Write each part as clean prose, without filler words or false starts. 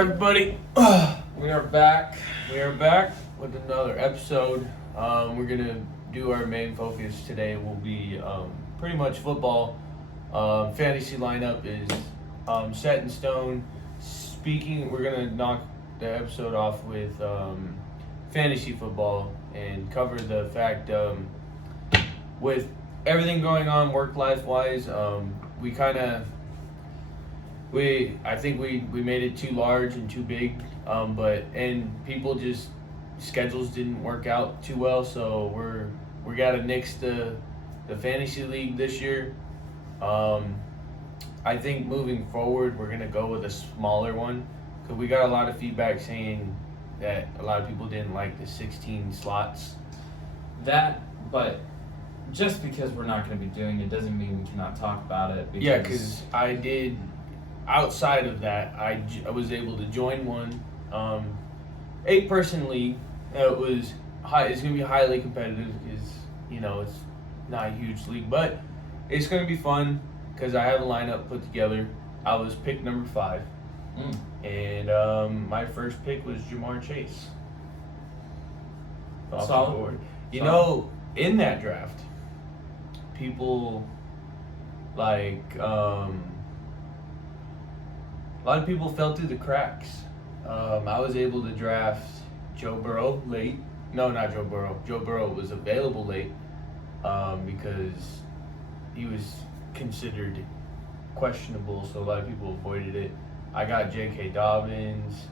everybody? We are back. We are back with another episode. We're gonna do our main focus today. Will be pretty much football. Fantasy lineup is set in stone. We're gonna knock the episode off with fantasy football and cover the fact with everything going on work-life wise. I think we made it too large and too big, and people just schedules didn't work out too well, so we got to nix the fantasy league this year. I think moving forward we're gonna go with a smaller one because we got a lot of feedback saying that a lot of people didn't like the 16 slots. But just because we're not going to be doing it doesn't mean we cannot talk about it. Yeah, because I did. Outside of that, I was able to join one 8-person league. It was high. It's gonna be highly competitive because it's not a huge league, but it's gonna be fun because I have a lineup put together. I was pick number 5, and my first pick was Jamar Chase. Off the board. In that draft, people like. A lot of people fell through the cracks. I was able to draft Joe Burrow late. No, not Joe Burrow. Joe Burrow was available late because he was considered questionable, so a lot of people avoided it. I got J.K. Dobbins.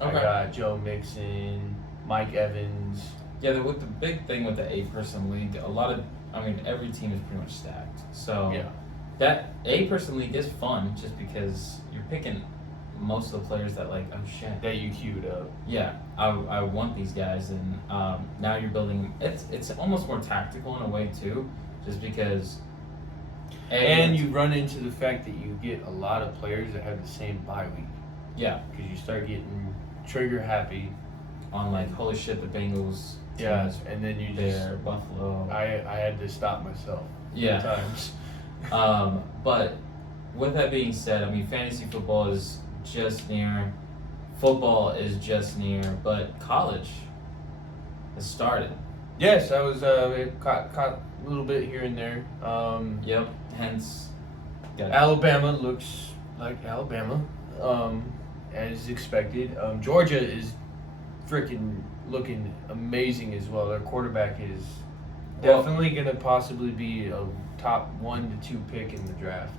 Okay. I got Joe Mixon, Mike Evans. Yeah, the big thing with the 8-person league, every team is pretty much stacked. So yeah. That 8-person league is fun just because you're picking most of the players that that you queued up. Yeah, I want these guys, and now you're building. It's almost more tactical in a way too, just because. And you run into the fact that you get a lot of players that have the same bye week. Yeah, because you start getting trigger happy on holy shit, the Bengals. Yeah, and then you just Buffalo. I had to stop myself. Yeah. Times. But with that being said, fantasy football is just near, football is just near, but college has started. Yes, I was caught a little bit here and there. Yep. Hence, Alabama looks like Alabama, as expected. Georgia is freaking looking amazing as well. Their quarterback is definitely going to possibly be a top 1 to 2 pick in the draft.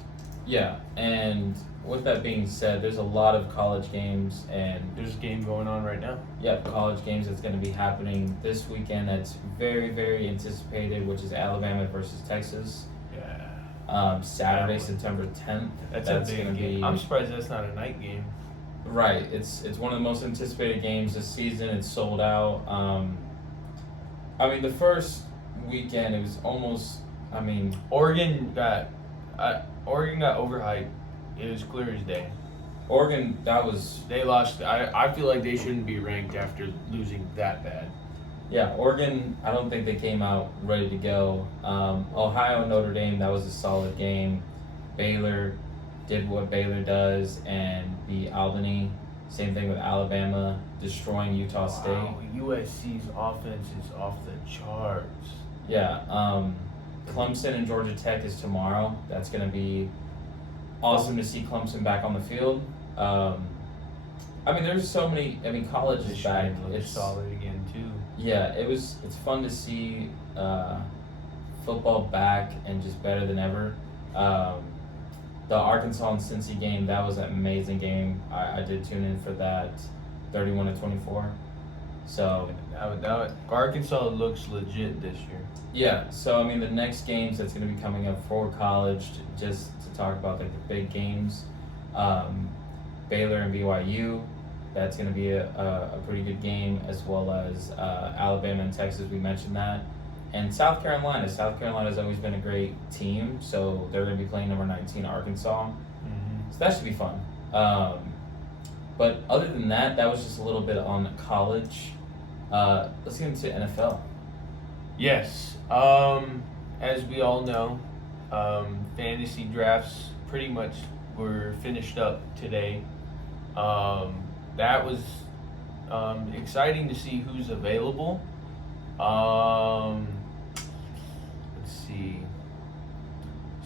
Yeah, and with that being said, there's a lot of college games, and there's a game going on right now. Yeah, college games that's going to be happening this weekend. That's very, very anticipated, which is Alabama versus Texas. Yeah. Saturday, September 10th. That's a big game. I'm surprised that's not a night game. Right. It's one of the most anticipated games this season. It's sold out. The first weekend, it was almost. Oregon got overhyped. It was clear as day. Oregon, they lost. I feel like they shouldn't be ranked after losing that bad. Yeah, Oregon, I don't think they came out ready to go. Ohio, Notre Dame, that was a solid game. Baylor did what Baylor does and beat Albany. Same thing with Alabama, destroying Utah State. Wow, USC's offense is off the charts. Yeah, Clemson and Georgia Tech is tomorrow. That's going to be awesome to see Clemson back on the field. There's so many. College is back. It's solid again too. Yeah, it's fun to see football back and just better than ever. The Arkansas and Cincy game, that was an amazing game. I did tune in for that, 31-24. So Arkansas looks legit this year. Yeah, so the next games that's going to be coming up for college, just to talk about the big games, Baylor and BYU, that's going to be a pretty good game, as well as Alabama and Texas, we mentioned that. And South Carolina's always been a great team, so they're going to be playing number 19 Arkansas. Mm-hmm. So that should be fun. But other than that was just a little bit on college. Let's get into NFL. Yes. As we all know, fantasy drafts pretty much were finished up today. that was exciting to see who's available. Let's see.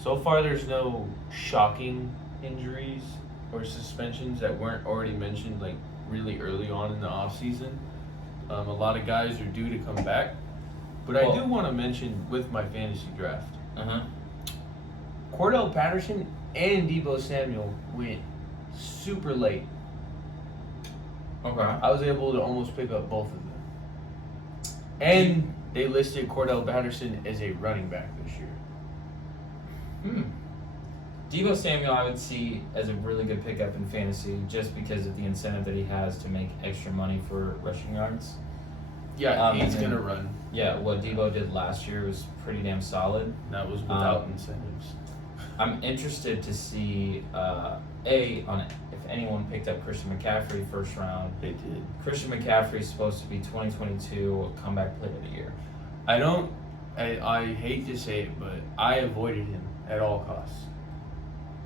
So far, there's no shocking injuries or suspensions that weren't already mentioned like really early on in the off season. A lot of guys are due to come back, but I do want to mention with my fantasy draft, Cordell Patterson and Deebo Samuel went super late. Okay. I was able to almost pick up both of them. And they listed Cordell Patterson as a running back this year. Deebo Samuel, I would see as a really good pickup in fantasy just because of the incentive that he has to make extra money for rushing yards. Yeah, he's going to run. Yeah, what Deebo did last year was pretty damn solid. That was without incentives. I'm interested to see, if anyone picked up Christian McCaffrey first round. They did. Christian McCaffrey is supposed to be 2022 comeback player of the year. I hate to say it, but I avoided him at all costs.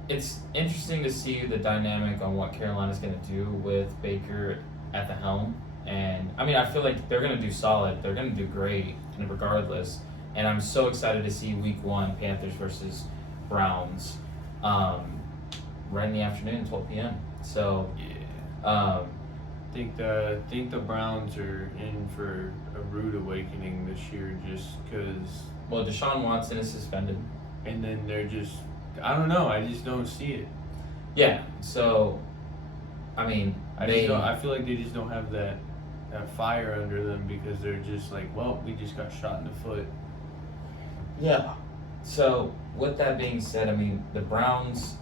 It's interesting to see the dynamic on what Carolina's going to do with Baker at the helm. And, I mean, I feel like they're going to do solid. They're going to do great regardless. And I'm so excited to see week 1, Panthers versus Browns, right in the afternoon, 12 p.m. So, I think the Browns are in for a rude awakening this year just because. Well, Deshaun Watson is suspended. And then they're just, I don't know, I just don't see it. Yeah, so, I mean, I feel like they just don't have that fire under them because they're just like, well, we just got shot in the foot. Yeah. So, with that being said, I mean, the Browns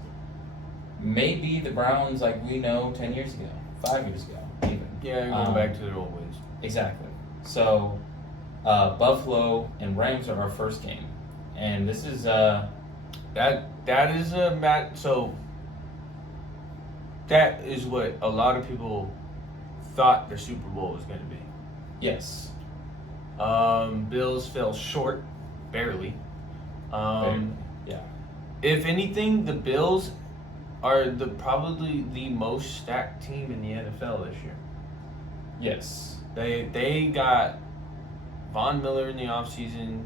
may be the Browns like we know 10 years ago, 5 years ago, even. Yeah, they're going back to their old ways. Exactly. So, Buffalo and Rams are our first game. And this is, that is a match, so that is what a lot of people thought the Super Bowl was going to be. yes. Bills fell short, barely. Yeah. If anything, the Bills are probably the most stacked team in the NFL this year. Yes. They got Von Miller in the offseason.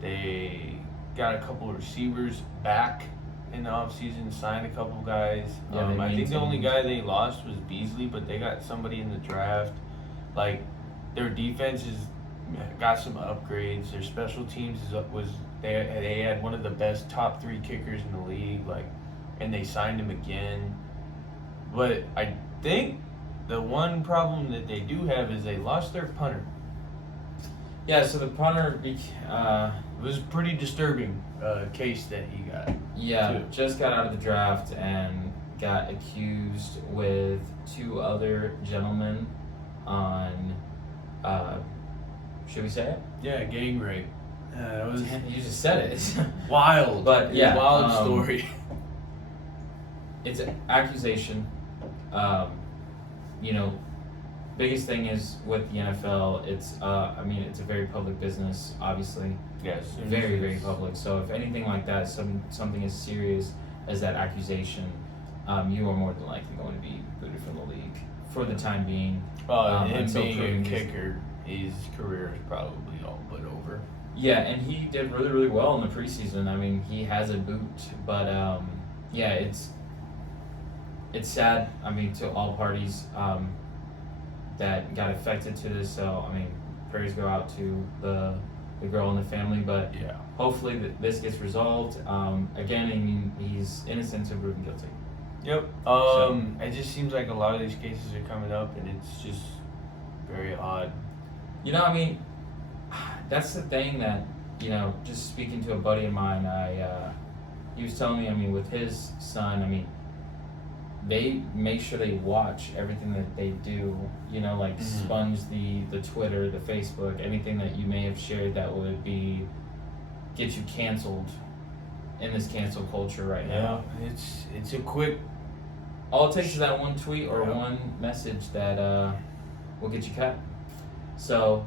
They got a couple of receivers back in the offseason, signed a couple guys. Yeah, I think the only guy they lost was Beasley, but they got somebody in the draft. Like, their defense got some upgrades. Their special teams they had one of the best top 3 kickers in the league, and they signed him again. But I think the one problem that they do have is they lost their punter. Yeah, so the punter, It was a pretty disturbing case that he got. too. Just got out of the draft and got accused with 2 other gentlemen on, should we say it? Yeah, gang rape. It was You just said it. wild. But, yeah, wild story. It's an accusation. Biggest thing is with the NFL, it's it's a very public business, obviously. Yes. Very, very public. So if anything like that, something as serious as that accusation, you are more than likely going to be booted from the league for the time being. Him until being proven a kicker, his career is probably all but over. Yeah, and he did really, really well in the preseason. I mean, he has a boot, but it's sad. I mean, to all parties that got affected to this. So I mean, prayers go out to the girl and the family, but Yeah. hopefully this gets resolved. Again, I mean, he's innocent until proven guilty. Yep. It just seems like a lot of these cases are coming up, and it's just very odd. I mean, that's the thing that, just speaking to a buddy of mine, he was telling me, I mean, with his son, I mean, they make sure they watch everything that they do, sponge the Twitter, the Facebook, anything that you may have shared that would get you canceled in this cancel culture right now. It's a quick. All it takes is that one tweet or Yeah. one message that will get you cut. So,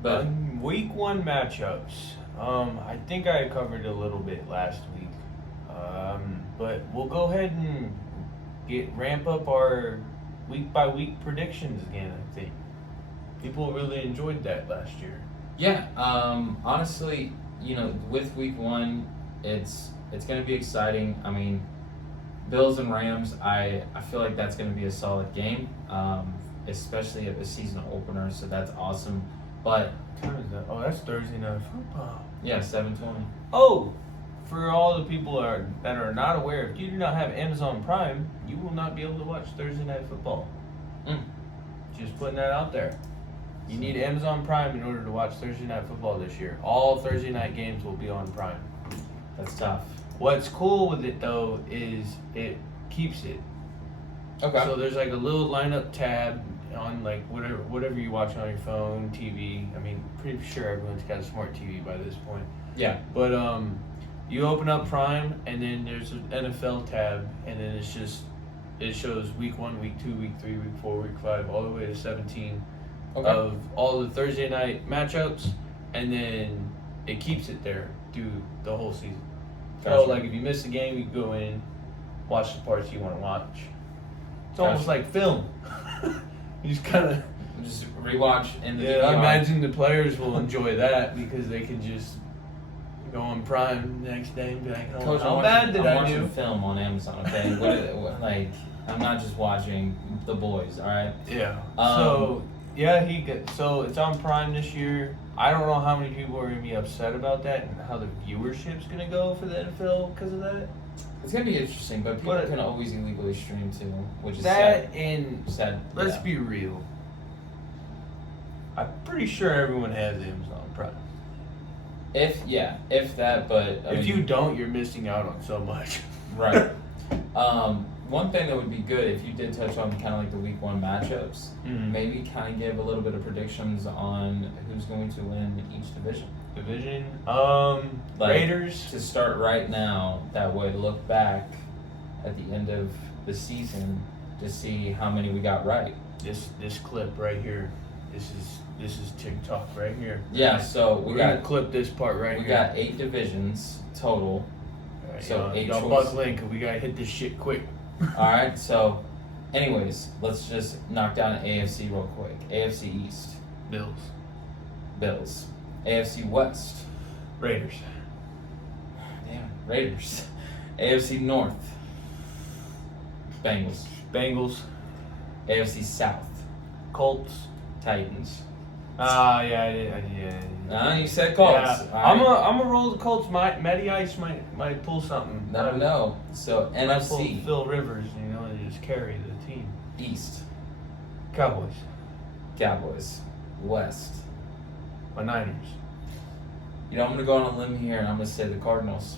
but Week 1 matchups. I think I covered a little bit last week. But we'll go ahead and ramp up our week by week predictions again. I think people really enjoyed that last year. Yeah, honestly, with week one, it's going to be exciting. I mean, Bills and Rams, I feel like that's going to be a solid game, especially at the season opener, so that's awesome. But, What time is that? Oh, that's Thursday night football. yeah, 7:20. Oh, for all the people that are not aware, if you do not have Amazon Prime, you will not be able to watch Thursday night football. Just putting that out there. You need Amazon Prime in order to watch Thursday night football this year. All Thursday night games will be on Prime. That's tough. What's cool with it though is it keeps it. Okay. So there's like a little lineup tab on like whatever you watch on your phone, TV. I mean, pretty sure everyone's got a smart TV by this point. Yeah. But you open up Prime and then there's an NFL tab and then it shows week 1, week 2, week 3, week 4, week 5, all the way to 17 of all the Thursday night matchups, and then it keeps it there through the whole season. Gotcha. So like if you miss a game, you go in, watch the parts you want to watch. It's almost like film. You just kind of Just rewatch in the I DVR. imagine the players will enjoy that because they can just go on Prime the next day and be like, oh, Coach, how bad did I'm I watching do? film on Amazon, okay? Like, I'm not just watching The Boys, all right? Yeah. Um, So it's on Prime this year. I don't know how many people are gonna be upset about that and how the viewership's gonna go for the NFL because of that. It's gonna be interesting, but people But- can always illegally stream too, which is That sad. and Sad. let's yeah. be real. I'm pretty sure everyone has Amazon Prime. If that, but I If mean, you don't, you're missing out on so much. right. One thing that would be good if you did touch on kind of like the week 1 matchups, maybe kind of give a little bit of predictions on who's going to win each division. Division. Like, Raiders. To start right now, that way look back at the end of the season to see how many we got right. This clip right here. This is TikTok right here. Yeah, so We're gonna clip this part right we here. got 8 divisions total. Alright, so y'all, 8 y'all choices. buckle in 'cause we gotta hit this shit quick. Alright, so anyways, let's just knock down AFC real quick. AFC East, Bills. Bills. AFC West, Raiders. damn, Raiders. AFC North, Bengals. Bengals. AFC South, Colts. Titans. Yeah. You said Colts. Yeah. Alright. I'm a roll the Colts. Matty Ice might pull something. Never know. So Might pull NFC Phil Rivers, and just carry the team. East, Cowboys. Cowboys. West. My Niners. I'm gonna go on a limb here and I'm gonna say the Cardinals.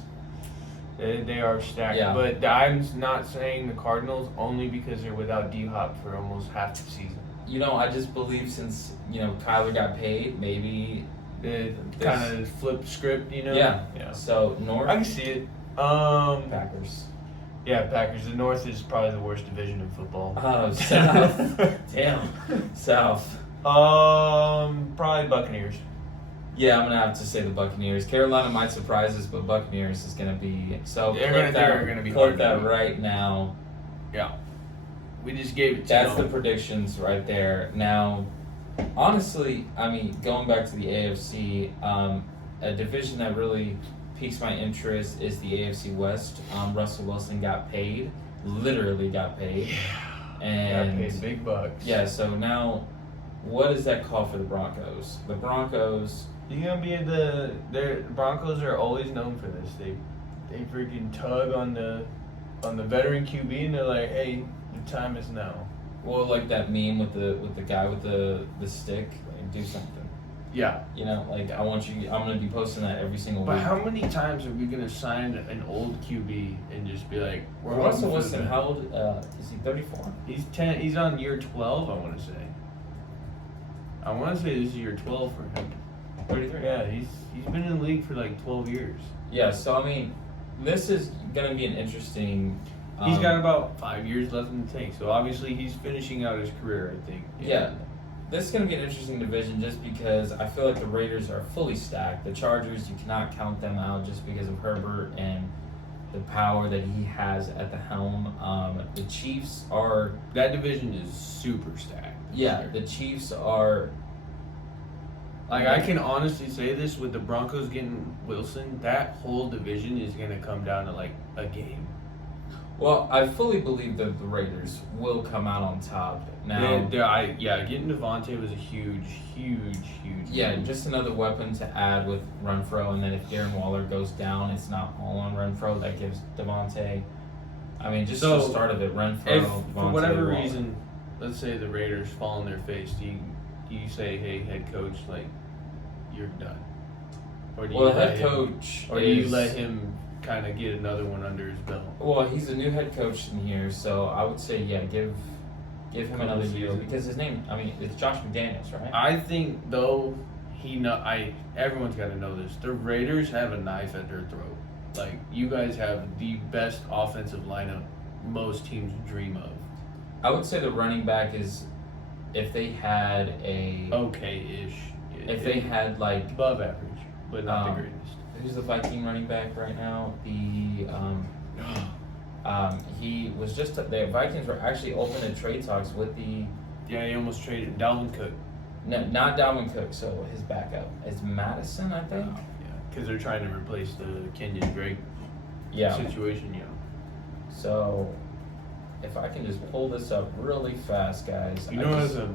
They are stacked. Yeah. But I'm not saying the Cardinals only because they're without D-Hop for almost half the season. I just believe since Kyler got paid, maybe They This- kind of flip script, Yeah. Yeah. So North I can see it. Packers. Yeah, Packers. The North is probably the worst division in football. Oh, South. Damn. South. Probably Buccaneers. Yeah, I'm gonna have to say the Buccaneers. Carolina might surprise us, but Buccaneers is gonna be so. They're gonna be clip hard that to beat. right now. Yeah. We just gave it to That's the them. predictions right there. Now, honestly, I mean, going back to the AFC, a division that really piques my interest is the AFC West. Russell Wilson got paid, literally got paid, and Got paid big bucks. yeah. So now, what does that call for the Broncos? The Broncos. You're gonna be the Broncos are always known for this. They freaking tug on the veteran QB and they're like, hey, the time is now. Well, like that meme with the guy with the stick, like do something. Yeah. Like I want you. I'm gonna be posting that every single But week. how many times are we gonna sign an old QB and just be like, we're Russell hoping for the Wilson, best? how old is he? 34. He's 10. He's on year 12. I want to say. I want to say this is year 12 for him. 33. Yeah, he's been in the league for like 12 years. Yeah. So I mean, this is gonna be an interesting. He's got about 5 years left in the tank, so obviously he's finishing out his career, I think. Yeah. This is going to be an interesting division just because I feel like the Raiders are fully stacked. The Chargers, you cannot count them out just because of Herbert and the power that he has at the helm. The Chiefs are That division is super stacked. yeah. The Chiefs are Like, I can honestly say this, with the Broncos getting Wilson, that whole division is going to come down to, like, a game. well. I fully believe that the Raiders will come out on top. Now, Getting Devontae was a huge. yeah, move. just another weapon to add with Renfro, and then if Darren Waller goes down, it's not all on Renfro. That gives Devontae. I mean, just So, the start of it, Renfro. If, Devontae, for whatever Waller. reason, let's say the Raiders fall on their face, do you say, hey, head coach, like, you're done? Or do Well, you the let head him, coach or do you is- let him kind of get another one under his belt? Well, he's a new head coach in here, so I would say, yeah, give him Couple another year seasons. because his name. I mean, it's Josh McDaniels, right? I think, though, everyone's got to know this. The Raiders have a knife at their throat. Like, you guys have the best offensive lineup most teams dream of. I would say the running back is, if they had a, Okay-ish. if they had like, above average, but not the Um, greatest. who's the Viking running back right now? He was just the Vikings were actually open to trade talks with the Yeah, he almost traded Dalvin Cook. no, not Dalvin Cook. So his backup is Madison, I think. Yeah, because they're trying to replace the Kenyon Drake Yeah. situation. Yeah. So if I can just pull this up really fast, guys. You know what's a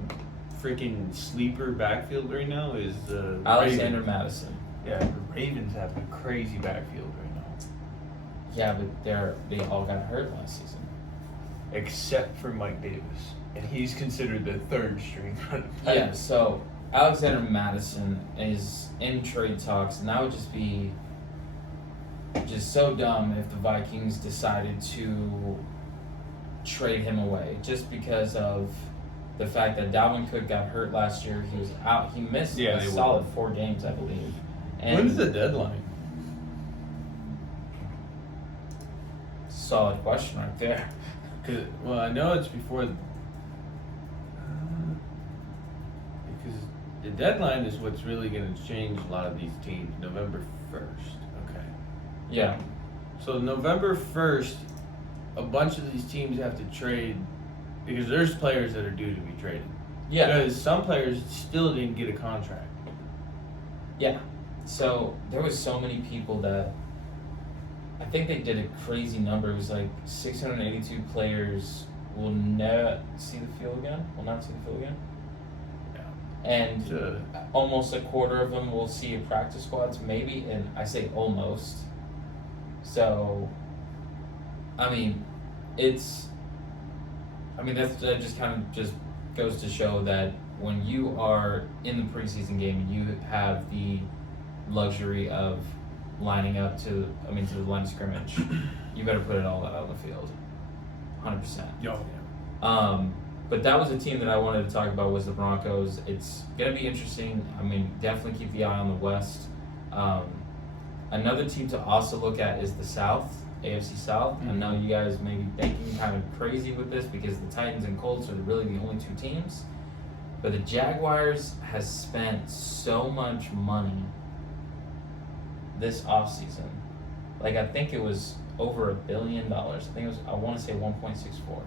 freaking sleeper backfield right now is the Alexander Ravens. Madison. Yeah, the Ravens have a crazy backfield right now, Yeah, but they all got hurt last season. except for Mike Davis, and he's considered the third string running back. Yeah, so Alexander Madison is in trade talks, and that would just be just so dumb if the Vikings decided to trade him away just because of the fact that Dalvin Cook got hurt last year. He was out. He missed Yeah, a they solid 4 games, I believe. And When's the deadline? solid question right there. Well, I know it's before. Because the deadline is what's really going to change a lot of these teams. November 1st. Okay. Yeah. So November 1st, a bunch of these teams have to trade because there's players that are due to be traded. Yeah. Because some players still didn't get a contract. Yeah. So there was so many people that I think they did a crazy number. It was like 682 players will not see the field again. Will not see the field again. Yeah. And So, almost a quarter of them will see a practice squads, maybe. And I say almost. So, I mean, that just kind of just goes to show that when you are in the preseason game, you have the luxury of lining up to the line of scrimmage. You better put it all out on the field, 100%. yeah. But that was a team that I wanted to talk about was the Broncos. It's gonna be interesting. I mean, definitely keep the eye on the West. Another team to also look at is the South, AFC South. I know you guys may be thinking kind of crazy with this because the Titans and Colts are really the only 2 teams. But the Jaguars has spent so much money this offseason. Like, I think it was over $1 billion. I think it was, I want to say 1.64.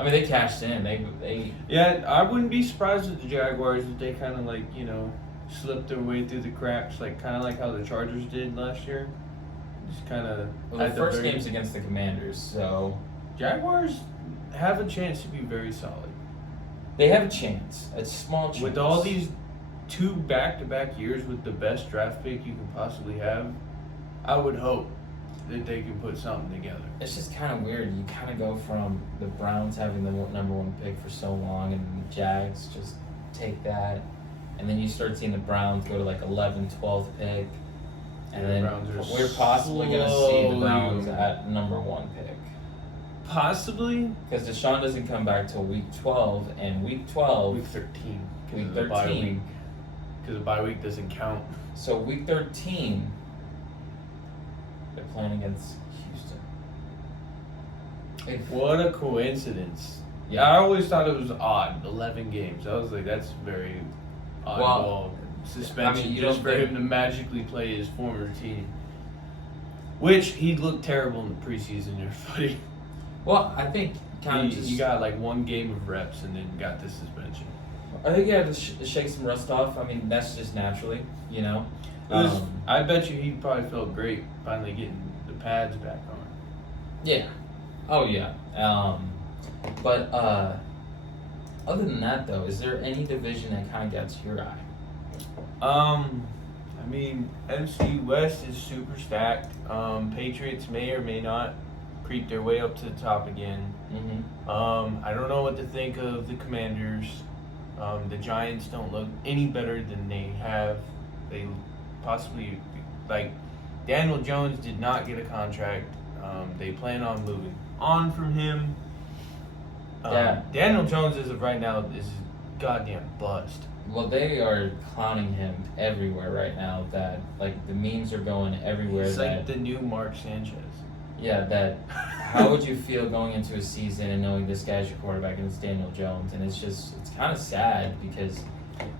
I mean, they cashed in. They Yeah, I wouldn't be surprised if the Jaguars, if they kind of like, slipped their way through the cracks, kind of like how the Chargers did last year. Just kind of. well, the first game's against the Commanders, so Jaguars have a chance to be very solid. they have a chance. A small chance. With all these 2 back-to-back years with the best draft pick you can possibly have, I would hope that they can put something together. It's just kind of weird. You kind of go from the Browns having the number 1 pick for so long, and the Jags just take that, and then you start seeing the Browns go to like 11th, 12th pick, and The then Browns are we're possibly going to see the slowly Browns moving. at number 1 pick. Possibly Because Deshaun doesn't come back till week 12, and week 12, week 13. Week Because the bye 13. week. Because the bye week doesn't count. so week 13, they're playing against Houston. What a coincidence. Yeah. I always thought it was odd, 11 games. I was like, that's very oddball suspension I mean, you just don't for think- him to magically play his former team. Which he looked terrible in the preseason. Your footy. Well, I think kind of just. You got like 1 game of reps and then got the suspension. I think you have to shake some rust off. I mean, that's just naturally, you know. I bet you he probably felt great finally getting the pads back on. Yeah. Oh yeah. But other than that, though, is there any division that kind of gets your eye? I mean, NFC West is super stacked. Patriots may or may not creep their way up to the top again. Mm-hmm. I don't know what to think of the Commanders. The Giants don't look any better than they have. They possibly, like, Daniel Jones did not get a contract. They plan on moving on from him. Yeah. Daniel Jones, as of right now, is a goddamn bust. Well, they are clowning him everywhere right now. That like the memes are going everywhere. He's that like the new Mark Sanchez. yeah. That how would you feel going into a season and knowing this guy's your quarterback and it's Daniel Jones? And it's kind of sad because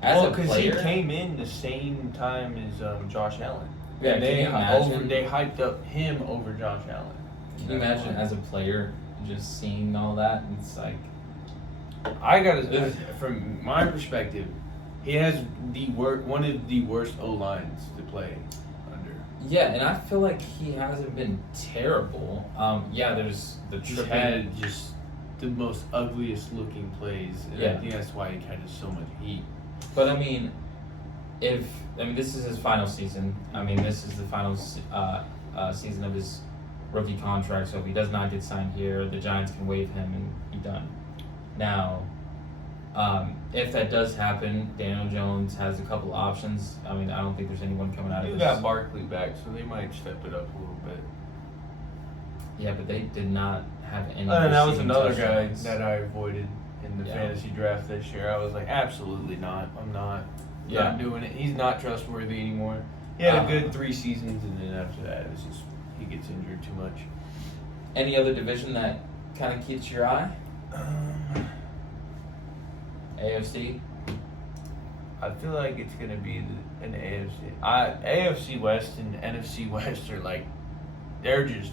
as a player, he came in the same time as Josh Allen. Yeah, And can you imagine? they hyped up him over Josh Allen. Can you imagine as a player just seeing all that? It's like from my perspective, he has one of the worst O lines to play under. yeah, and I feel like he hasn't been terrible. Yeah, there's the He's tripping. had just the most ugliest looking plays. And Yeah. I think that's why he catches so much heat. But I mean, this is his final season. I mean, this is the final season of his rookie contract. So if he does not get signed here, the Giants can waive him and be done. Now, if that does happen, Daniel Jones has a couple options. I mean, I don't think there's anyone coming out of You this. got Barkley back, so they might step it up a little bit. Yeah, but they did not have any. And that was receiving another guy touchdowns. that I avoided in the Yeah. fantasy draft this year. I was like, absolutely not. I'm not. Yeah. Not doing it. He's not trustworthy anymore. He had a Uh, good 3 seasons, and then after that, it's just he gets injured too much. Any other division that kind of keeps your eye? AFC. I feel like it's gonna be an AFC. AFC West and NFC West are like, they're just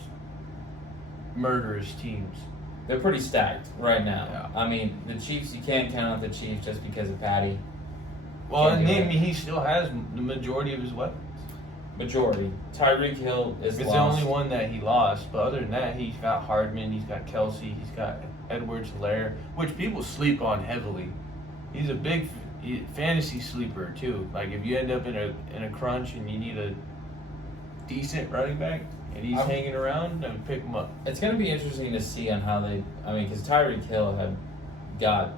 murderous teams. They're pretty stacked right now. Yeah. I mean, the Chiefs, you can't count out the Chiefs just because of Patty. Well, Can't and do I it. mean, he still has the majority of his weapons. Majority. Tyreek Hill is It's lost. the only one that he lost, but other than that, he's got Hardman, he's got Kelsey, he's got Edwards-Helaire, which people sleep on heavily. He's a big fantasy sleeper too. Like if you end up in a crunch and you need a decent running back and he's hanging around, then pick him up. It's going to be interesting to see on how they. I mean, because Tyreek Hill had got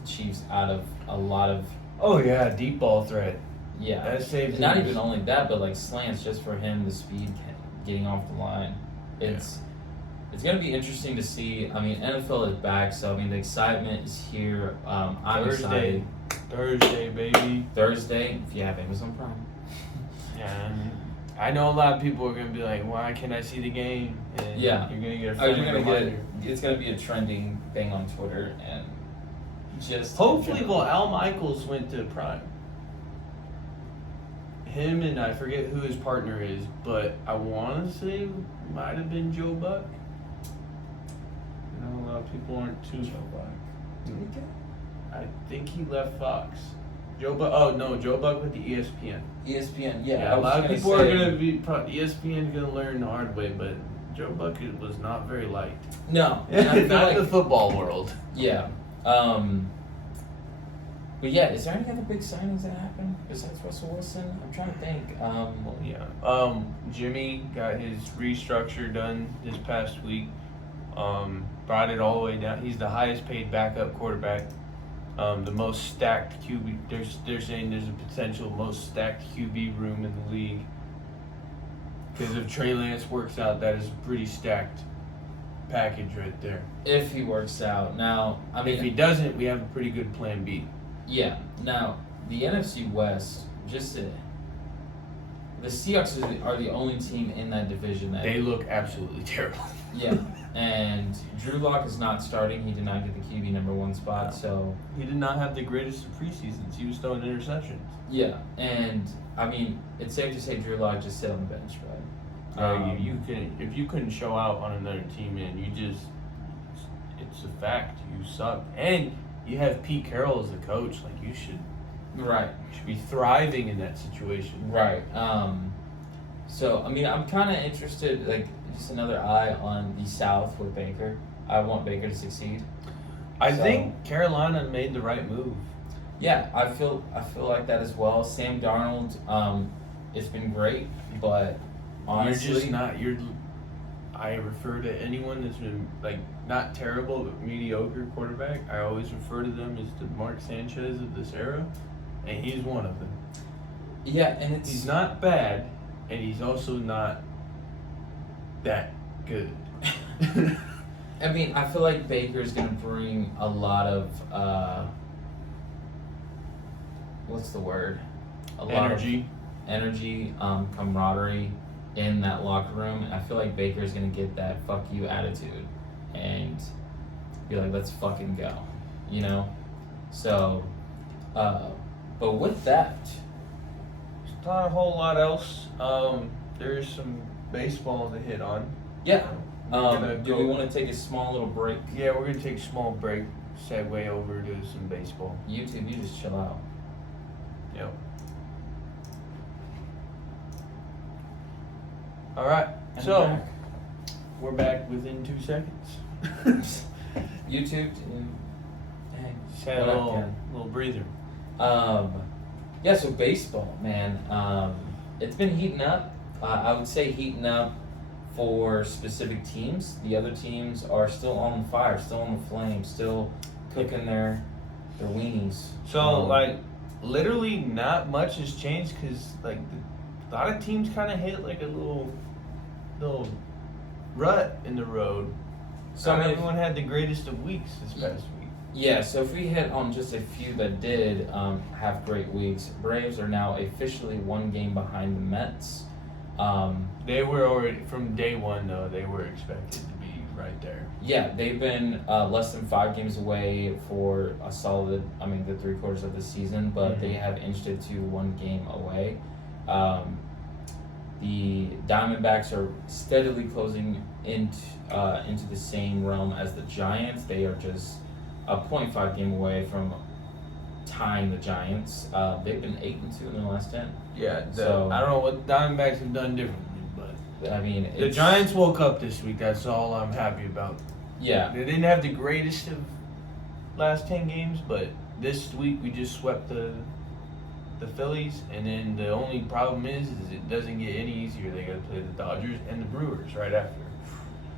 the Chiefs out of a lot of. Oh yeah, deep ball threat. Yeah. That saved Not him. even only that, but like slants just for him, the speed getting off the line. It's going to be interesting to see. I mean, NFL is back, so I mean the excitement is here. I'm excited. Thursday, baby. Thursday, if you have Amazon Prime. Yeah. I know a lot of people are gonna be like, "Why can't I see the game?" And Yeah. you're gonna get a Oh, friendly you're gonna reminder. it's gonna be a trending thing on Twitter and just Hopefully, well, Al Michaels went to Prime. Him and I forget who his partner is, but I want to say it might have been Joe Buck. A lot of people aren't too. I think he left Fox. Joe Buck. Oh no, Joe Buck with the ESPN. ESPN, Yeah, a lot of people are gonna be. ESPN's gonna learn the hard way, but Joe Buck was not very liked. No, and I feel Not in like, the football world. yeah. But yeah, is there any other big signings that happened besides Russell Wilson? I'm trying to think. Well, yeah. Jimmy got his restructure done this past week. Brought it all the way down. He's the highest paid backup quarterback. The most stacked QB. They're saying there's a potential most stacked QB room in the league. Because if Trey Lance works out, that is a pretty stacked package right there. If he works out. Now, I mean, If he doesn't, we have a pretty good plan B. yeah. Now, the NFC West, the Seahawks are the only team in that division that They look absolutely terrible. yeah. And Drew Lock is not starting. He did not get the QB number 1 spot. No. So He did not have the greatest of preseasons. He was throwing interceptions. yeah, and I mean, it's safe to say Drew Lock just sit on the bench, right? If you couldn't show out on another team, man, it's a fact. You suck, and you have Pete Carroll as a coach. Like you should be thriving in that situation. Right. So I mean, I'm kind of interested, like just another eye on the South with Baker. I want Baker to succeed. I think Carolina made the right move. Yeah, I feel like that as well. Sam Darnold, it's been great, but honestly, You're just not. I refer to anyone that's been like not terrible but mediocre quarterback. I always refer to them as the Mark Sanchez of this era, and he's one of them. Yeah, and he's not bad, and he's also not that good. I mean, I feel like Baker's gonna bring a lot of what's the word? Energy, camaraderie in that locker room. I feel like Baker's gonna get that "fuck you" attitude and be like, "Let's fucking go," you know. So, but with that, there's not a whole lot else. There's some baseball to hit on. Yeah. Do we want to take a small little break? Yeah, we're gonna take a small break. Segue over to some baseball. YouTube, you just chill out. Yep. All right. So we're back within 2 seconds. YouTube, just had a little breather. Yeah. So baseball, man. It's been heating up. I would say heating up for specific teams. The other teams are still on the fire, still on the flame, still cooking their weenies. So like, literally not much has changed because like a lot of teams kind of hit like a little rut in the road. So not everyone had the greatest of weeks this past week. Yeah, so if we hit on just a few that did have great weeks, Braves are now officially 1 game behind the Mets. They were already, from day one though, they were expected to be right there. Yeah, they've been less than 5 games away for a solid, the 3/4 of the season, but they have inched it to 1 game away. The Diamondbacks are steadily closing into the same realm as the Giants. They are just a 0.5 game away from tying the Giants. They've been 8-2 in their last 10. Yeah, so I don't know what the Diamondbacks have done differently, but I mean, the Giants woke up this week. That's all I'm happy about. Yeah, they didn't have the greatest of last 10 games, but this week we just swept the Phillies, and then the only problem is it doesn't get any easier. They got to play the Dodgers and the Brewers right after,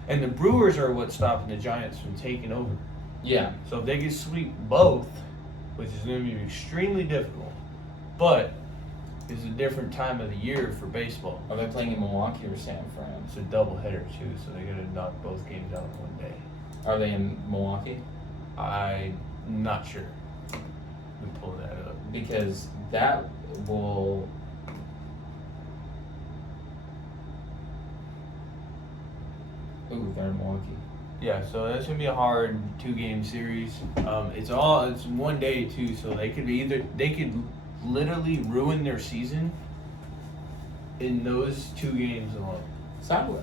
and the Brewers are what's stopping the Giants from taking over. Yeah. So if they can sweep both, which is going to be extremely difficult, but it's a different time of the year for baseball. Are they playing in Milwaukee or San Fran? It's a doubleheader too, so they're going to knock both games out in one day. Are they in Milwaukee? I'm not sure. Let me pull that up. Because that will... Ooh, they're in Milwaukee. Yeah, so that's gonna be a hard 2-game series. It's one day too, so they could literally ruin their season in those 2 games alone. So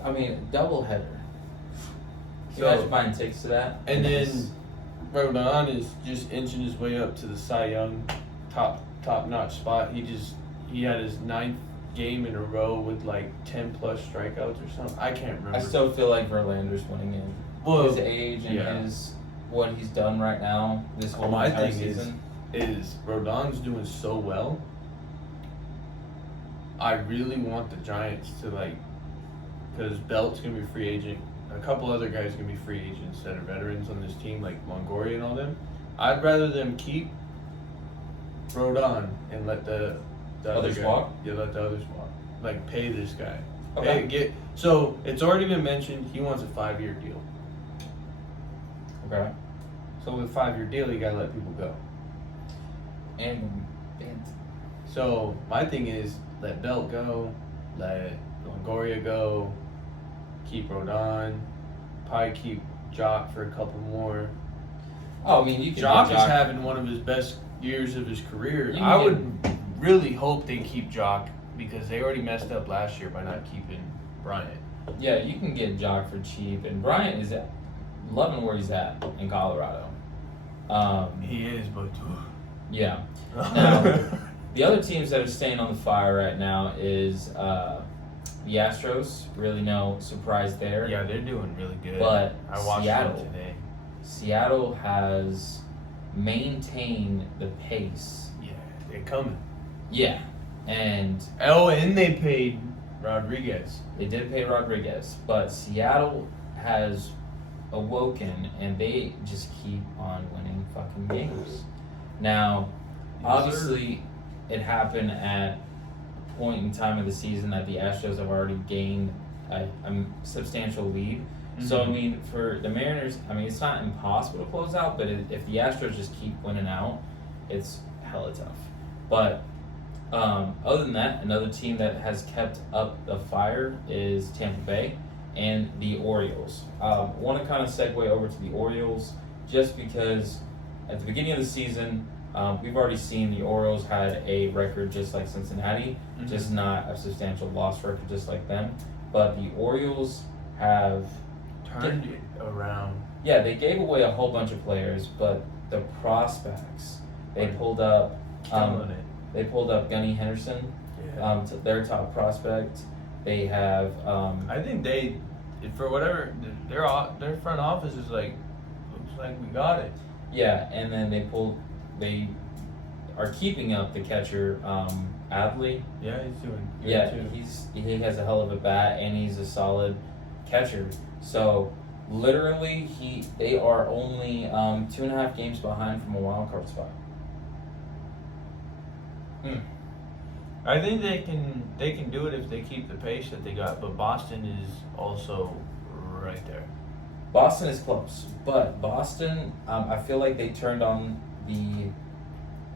double header. So, you guys mind takes to that? And then Rodon is just inching his way up to the Cy Young top-notch spot. He had his 9th game in a row with like 10 plus strikeouts or something. I can't remember. I still feel like Verlander's winning in. Well, his age and his what he's done right now this whole my entire thing season. is Rodon's doing so well. I really want the Giants to because Belt's gonna be a free agent. A couple other guys are gonna be free agents that are veterans on this team, like Longoria and all them. I'd rather them keep Rodon and let the others guy walk. Yeah, let the others walk. Like pay this guy. Okay. So it's already been mentioned he wants a 5-year deal. Okay. So with a 5-year deal, you gotta let people go. And So my thing is let Belt go, let Longoria go, keep Rodon, probably keep Jock for a couple more. you can Jock is having one of his best years of his career. I would really hope they keep Jock because they already messed up last year by not keeping Bryant. Yeah, you can get Jock for cheap, and Bryant is loving where he's at in Colorado. He is, but Yeah. Now, the other teams that are staying on the fire right now is the Astros. Really no surprise there. yeah, they're doing really good. But I watched Seattle. them today. Seattle has maintained the pace. Yeah, they're coming. Yeah. And Oh, and they paid Rodriguez. they did pay Rodriguez, but Seattle has awoken and they just keep on winning fucking games. Now, obviously, it happened at a point in time of the season that the Astros have already gained a substantial lead. Mm-hmm. So, I mean, for the Mariners, I mean, it's not impossible to close out, but if the Astros just keep winning out, it's hella tough. But other than that, another team that has kept up the fire is Tampa Bay and the Orioles. Want to kind of segue over to the Orioles just because at the beginning of the season, we've already seen the Orioles had a record just like Cincinnati, just not a substantial loss record just like them. But the Orioles have Turned it around. yeah, they gave away a whole bunch of players, but the prospects they pulled up. Killing it. They pulled up Gunny Henderson, Yeah. to their top prospect. They have I think they, for whatever, their front office is like, looks like we got it. yeah, and then they are keeping up the catcher Adley. Yeah, he's doing good Yeah, too. he has a hell of a bat and he's a solid catcher. So literally they are only 2.5 games behind from a wild card spot. I think they can do it if they keep the pace that they got, but Boston is also right there. Boston is close, but Boston, I feel like they turned on the.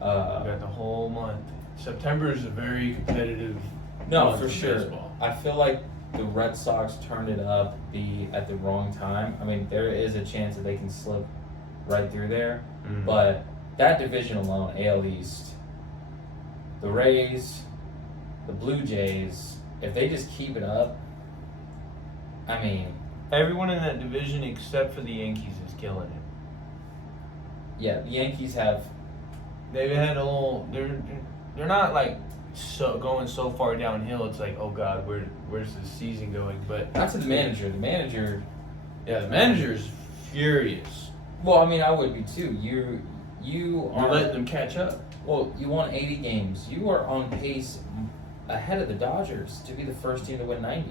We got the whole month. September is a very competitive. No, month for in sure. baseball. I feel like the Red Sox turned it up at the wrong time. I mean, there is a chance that they can slip right through there, but that division alone, AL East, the Rays, the Blue Jays, if they just keep it up, I mean, everyone in that division except for the Yankees is killing it. yeah, the Yankees have. They've had a little. They're not like so going so far downhill. It's like, oh God, where's the season going? But Not to the manager. The manager. yeah, the manager's furious. Well, I mean, I would be too. You You're are letting them catch up. Well, you won 80 games. You are on pace ahead of the Dodgers to be the first team to win 90.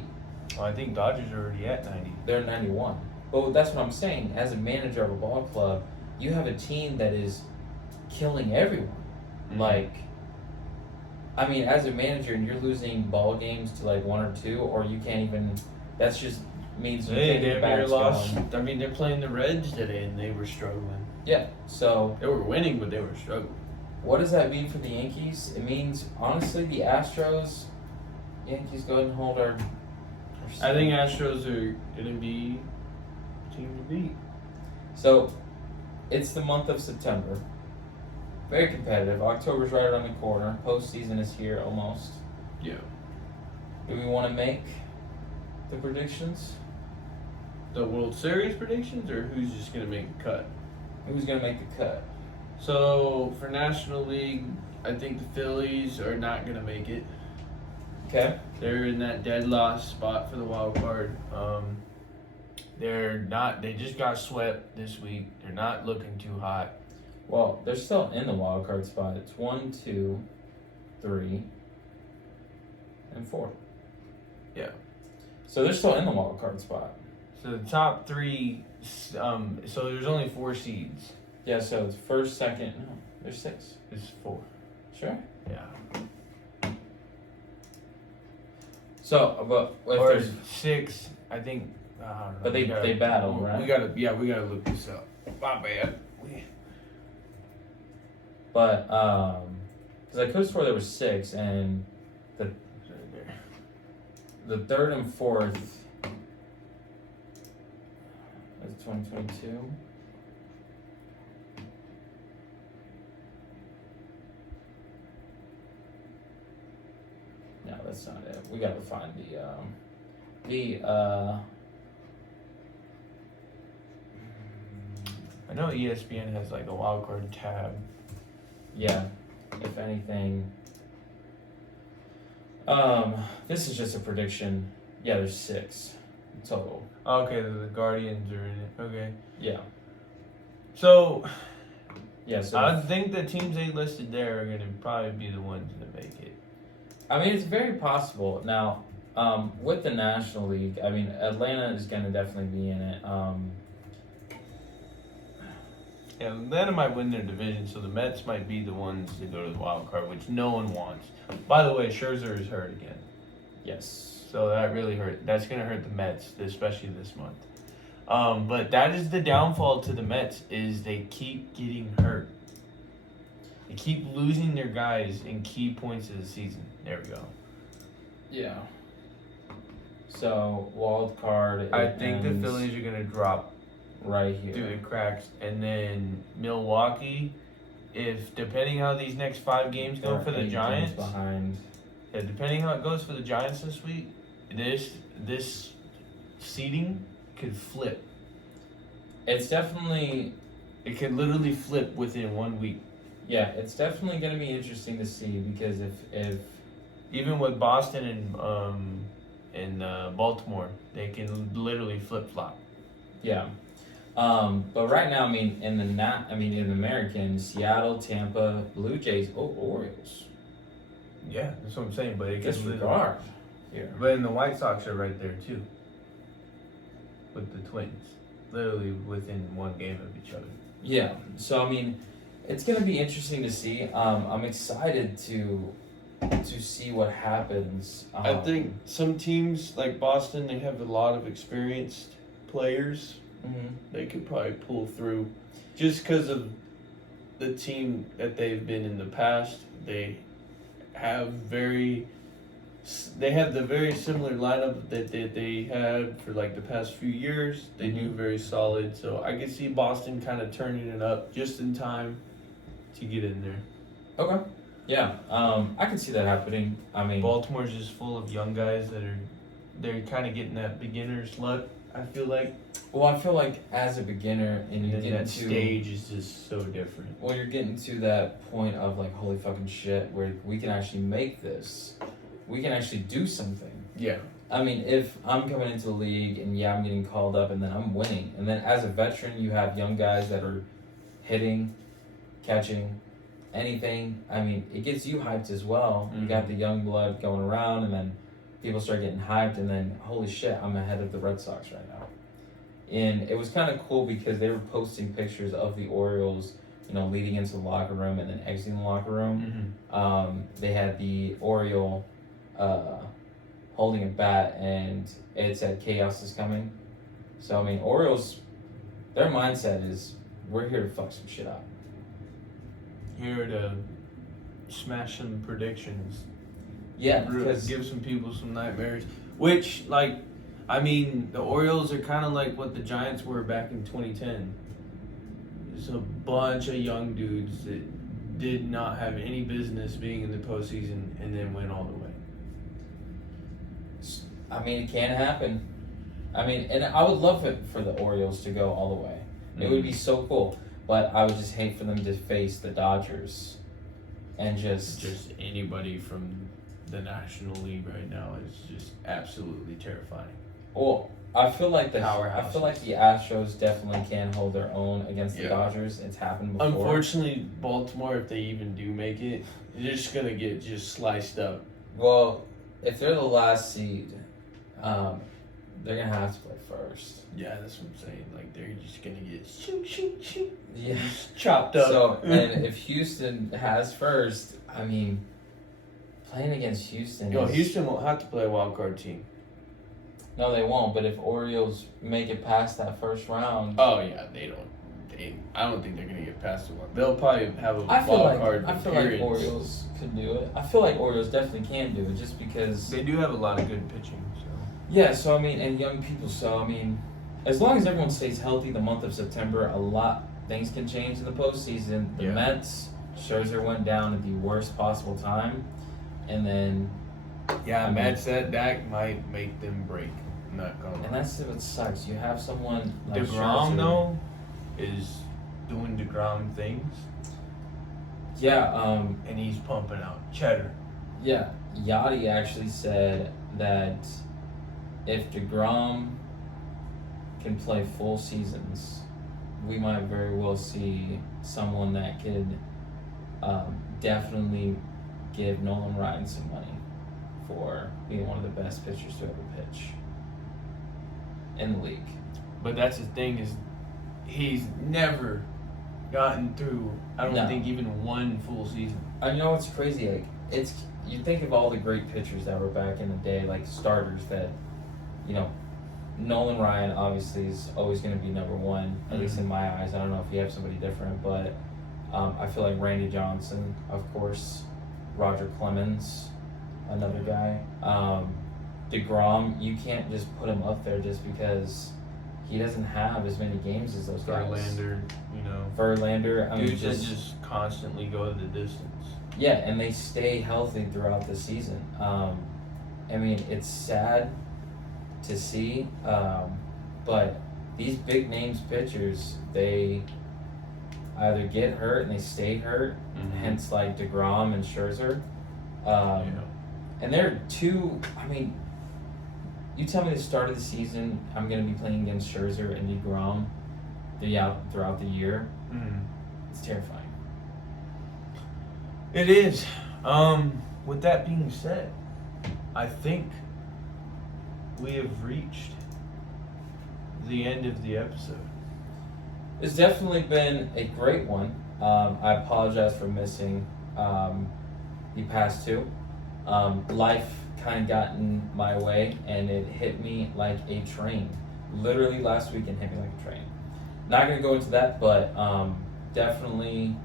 Well, I think Dodgers are already at 90. They're 91. But that's what I'm saying. As a manager of a ball club, you have a team that is killing everyone. Mhm. Like, I mean, as a manager, and you're losing ball games to like 1 or 2, or you can't even. That's just means you They can't get damn back near lost. going. I mean, they're playing the Reds today, and they were struggling. Yeah. So They were winning, but they were struggling. what does that mean for the Yankees? It means honestly, the Astros. Yankees go ahead and hold our I think Astros are gonna be a team to beat. So, it's the month of September. Very competitive. October's right around the corner. Postseason is here almost. Yeah. Do we want to make the predictions? The World Series predictions, or who's just gonna make a cut? Who's going to make the cut? So for National League, I think the Phillies are not gonna make it. Okay. They're in that dead last spot for the wild card. They're not. They just got swept this week. They're not looking too hot. Well, they're still in the wild card spot. It's 1, 2, 3, and 4. Yeah. So they're still in the wild card spot. So the top three. So there's only 4 seeds. Yeah. So it's first, second. No, there's 6. It's 4. Sure. Yeah. So, but if Or there's 6. I think. I don't know. But they battle, right? We gotta look this up. My bad. But because I could have swore there was 6, and the third and fourth is 2022. No, that's not it. We gotta find The I know ESPN has like a wild card tab. yeah, if anything. This is just a prediction. Yeah, there's 6 total. Okay, the Guardians are in it. Okay. Yeah. So Yeah, so I think the teams they listed there are gonna probably be the ones that make it. I mean, it's very possible. Now, with the National League, I mean, Atlanta is going to definitely be in it. Yeah, Atlanta might win their division, so the Mets might be the ones to go to the wild card, which no one wants. By the way, Scherzer is hurt again, Yes. so that really hurt. That's gonna hurt the Mets, especially this month. But that is the downfall to the Mets is they keep getting hurt. They keep losing their guys in key points of the season. There we go. Yeah. So, wild card. I think the Phillies are gonna drop right through here. the cracks, and then Milwaukee, if depending how these next 5 games go They're for the 8 games Giants, behind. yeah, depending how it goes for the Giants this week, this seeding could flip. It's definitely, It could literally flip within 1 week. yeah, it's definitely going to be interesting to see because if Even with Boston and Baltimore, they can literally flip flop. yeah. But right now, I mean, in the American, Seattle, Tampa, Blue Jays, Orioles. Yeah, that's what I'm saying. But it gets Disregard here. But then the White Sox are right there too, with the Twins, literally within 1 game of each other. Yeah. So I mean, it's gonna be interesting to see. I'm excited to see what happens. I think some teams like Boston, they have a lot of experienced players. Mhm. They could probably pull through, just because of the team that they've been in the past. They have the very similar lineup that they had for like the past few years. They do Mhm. very solid, so I can see Boston kind of turning it up just in time to get in there. Okay. Yeah. I can see that happening. I mean, Baltimore's just full of young guys they're kind of getting that beginner's luck. I feel like, well, I feel like as a beginner and you and get that into stage is just so different. well, you're getting to that point of like, holy fucking shit, where we can actually make this. We can actually do something. Yeah. I mean, if I'm coming into the league and yeah, I'm getting called up and then I'm winning, and then as a veteran, you have young guys that are hitting, catching, anything. I mean, it gets you hyped as well. You got the young blood going around, and then people start getting hyped, and then holy shit, I'm ahead of the Red Sox right now. And it was kind of cool because they were posting pictures of the Orioles, you know, leading into the locker room and then exiting the locker room. Mm-hmm. They had the Oriole holding a bat, and it said chaos is coming. So I mean, Orioles, their mindset is we're here to fuck some shit up. Here to smash some predictions. Yeah, because Give some people some nightmares. Which, like, I mean, the Orioles are kind of like what the Giants were back in 2010. There's a bunch of young dudes that did not have any business being in the postseason and then went all the way. I mean, it can happen. I mean, and I would love it for the Orioles to go all the way. It would be so cool. But I would just hate for them to face the Dodgers and just anybody from the National League right now is just absolutely terrifying. Well, I feel like the Powerhouses. Astros definitely can hold their own against the Yeah. Dodgers. It's happened before. Unfortunately, Baltimore, if they even do make it, they're just gonna get just sliced up. Well, if they're the last seed, they're gonna have to play first. Yeah, that's what I'm saying. Like, they're just gonna get shoot, Yeah. just chopped up. So, and if Houston has first, I mean, playing against Houston. Yo, is- Houston won't have to play a wild card team. No, they won't. But if Orioles make it past that first round, Oh yeah, they don't. I don't think they're gonna get past the one. They'll probably have a I feel wild card like appearance. Orioles could do it. I feel like Orioles definitely can do it, just because. They do have a lot of good pitching. So. Yeah. So I mean, and young people. So I mean, as long as everyone stays healthy, the month of September, things can change in the postseason. The Yeah. Mets, Scherzer went down at the worst possible time, and then Yeah, I mean- Matt said that might make them break. not gonna. And that's what sucks. You have someone like DeGrom Scherzer. though is doing DeGrom things, Yeah, and he's pumping out cheddar. yeah. Yachty actually said that if DeGrom can play full seasons, we might very well see someone that could definitely give Nolan Ryan some money for being one of the best pitchers to ever pitch in the league. But that's the thing is, he's never gotten through. I don't No. think even one full season. I know it's crazy. Like you think of all the great pitchers that were back in the day, like starters that, Nolan Ryan obviously is always going to be number one, at least in my eyes. I don't know if you have somebody different, but I feel like Randy Johnson, of course, Roger Clemens, another guy. DeGrom, you can't just put him up there just because he doesn't have as many games as those guys. Verlander, Verlander, I mean, dudes that just constantly go the distance. yeah, and they stay healthy throughout the season. I mean, it's sad to see, but these big names pitchers, they either get hurt and they stay hurt, hence like DeGrom and Scherzer. And they're two, I mean, you tell me the start of the season, I'm going to be playing against Scherzer and DeGrom throughout the year. It's terrifying. It is. With that being said, I think we have reached the end of the episode. It's definitely been a great one. I apologize for missing the past two. Life kind of got in my way, and it hit me like a train. Literally last weekend hit me like a train. Not going to go into that, but definitely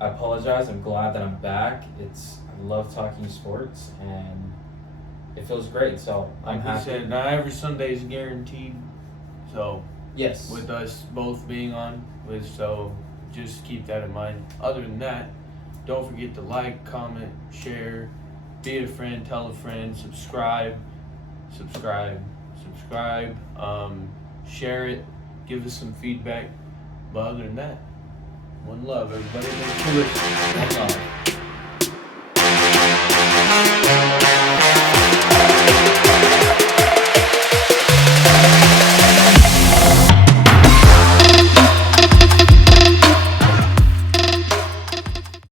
I apologize. I'm glad that I'm back. I love talking sports, and it feels great. So I'm Like we happy. said, not every Sunday is guaranteed. So Yes. with us both being on, so just keep that in mind. Other than that, don't forget to like, comment, share, be a friend, tell a friend, subscribe, share it, give us some feedback. But other than that, one love, everybody. One love.